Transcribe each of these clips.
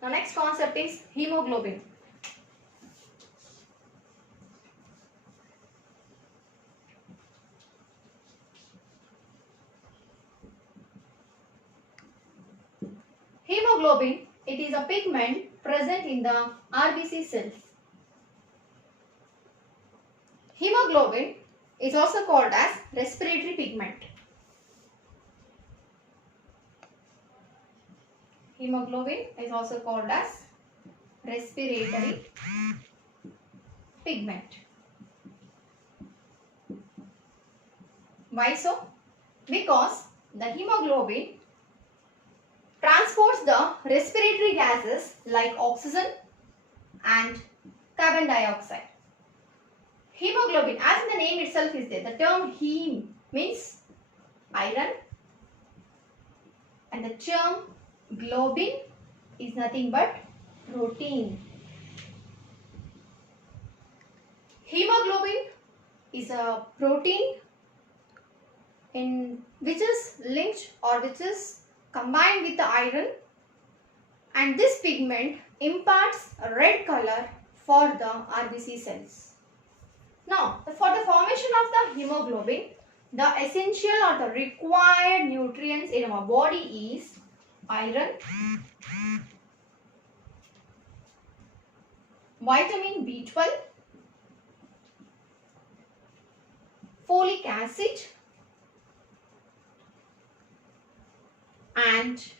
The next concept is hemoglobin. Hemoglobin, it is a pigment present in the RBC cells. Hemoglobin is also called as respiratory pigment. Hemoglobin is also called as respiratory pigment. Why so? Because the hemoglobin transports the respiratory gases like oxygen and carbon dioxide. Hemoglobin, as in the name itself is there, the term heme means iron and the term globin is nothing but protein. Hemoglobin is a protein in which is linked or which is combined with the iron, and this pigment imparts a red color for the RBC cells. Now, for the formation of the hemoglobin, the essential or the required nutrients in our body is iron, vitamin B12, folic acid, and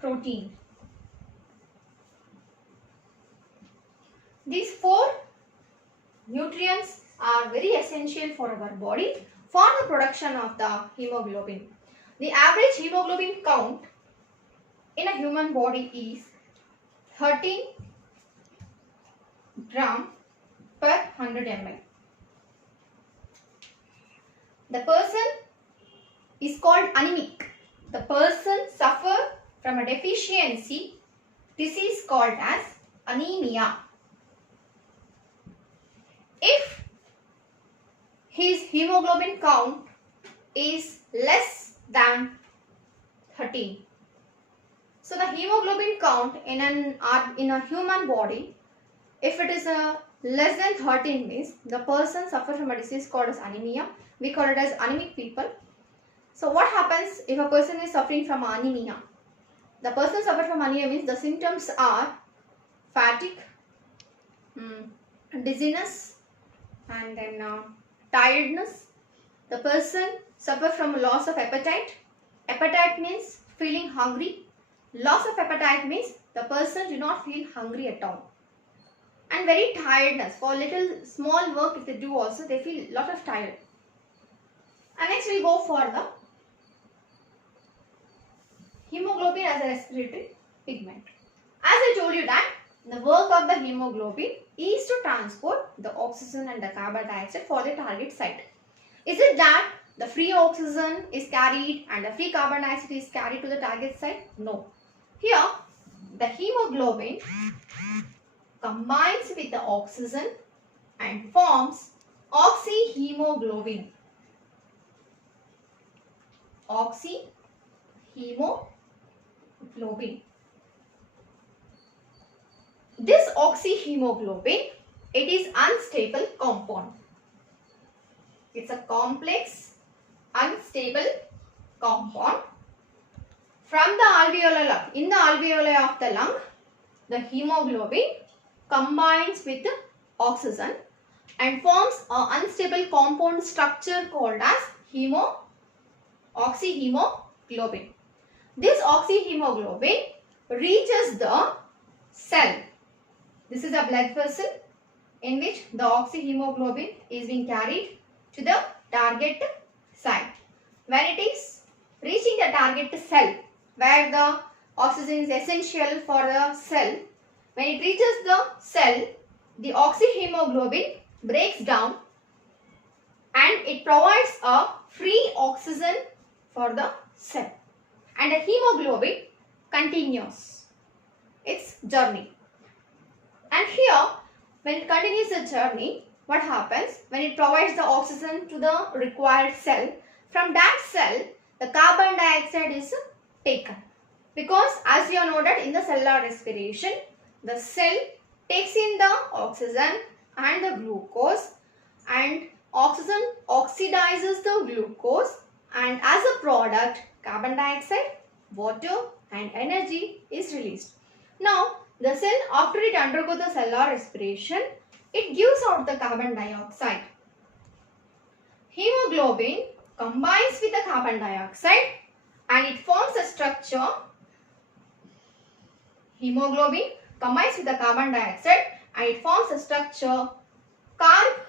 protein. These four nutrients are very essential for our body for the production of the hemoglobin. The average hemoglobin count in a human body is 13 gram per 100 ml. The person is called anemic. The person suffers from a deficiency disease called as anemia. If his hemoglobin count is less than 13. So the hemoglobin count in a human body, if it is less than 13 means the person suffers from a disease called as anemia. We call it as anemic people. So what happens if a person is suffering from anemia? The person suffers from anemia means the symptoms are fatigue, dizziness, and then tiredness. The person suffers from loss of appetite. Appetite means feeling hungry. Loss of appetite means the person do not feel hungry at all. And very tiredness. For little small work if they do also, they feel lot of tired. And next we go for the hemoglobin as a respiratory pigment. As I told you that the work of the hemoglobin is to transport the oxygen and the carbon dioxide for the target site. Is it that the free oxygen is carried and the free carbon dioxide is carried to the target site? No. Here the hemoglobin combines with the oxygen and forms oxyhemoglobin. Oxyhemoglobin. This oxyhemoglobin, it is unstable compound. It's a complex, unstable compound. From the alveolar lung, in the alveoli of the lung, the hemoglobin combines with the oxygen and forms an unstable compound structure called as oxyhemoglobin. This oxyhemoglobin reaches the cell. This is a blood vessel in which the oxyhemoglobin is being carried to the target site. When it is reaching the target cell where the oxygen is essential for the cell, when it reaches the cell, the oxyhemoglobin breaks down and it provides a free oxygen for the cell, and the hemoglobin continues its journey. And here, when it continues the journey, what happens? When it provides the oxygen to the required cell, from that cell, the carbon dioxide is taken. Because as you know that in the cellular respiration, the cell takes in the oxygen and the glucose, and oxygen oxidizes the glucose, and as a product carbon dioxide, water and energy is released. Now the cell, after it undergoes the cellular respiration, it gives out the carbon dioxide. Hemoglobin combines with the carbon dioxide and it forms a structure. Hemoglobin combines with the carbon dioxide and it forms a structure carb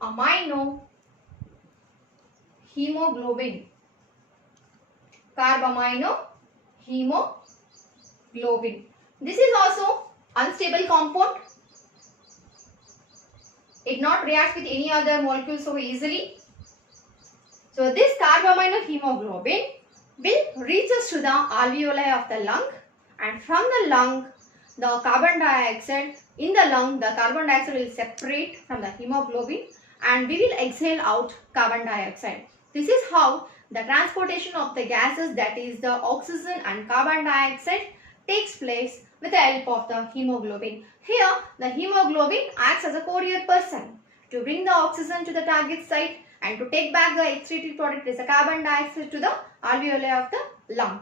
amino hemoglobin. Carb amino hemoglobin. This is also unstable compound. It not reacts with any other molecule so easily. So this carb amino hemoglobin will reach us to the alveoli of the lung, and from the lung the carbon dioxide in the lung, the carbon dioxide will separate from the hemoglobin and we will exhale out carbon dioxide. This is how the transportation of the gases, that is the oxygen and carbon dioxide, takes place with the help of the hemoglobin. Here the hemoglobin acts as a courier person to bring the oxygen to the target site and to take back the excreted product as a carbon dioxide to the alveoli of the lung.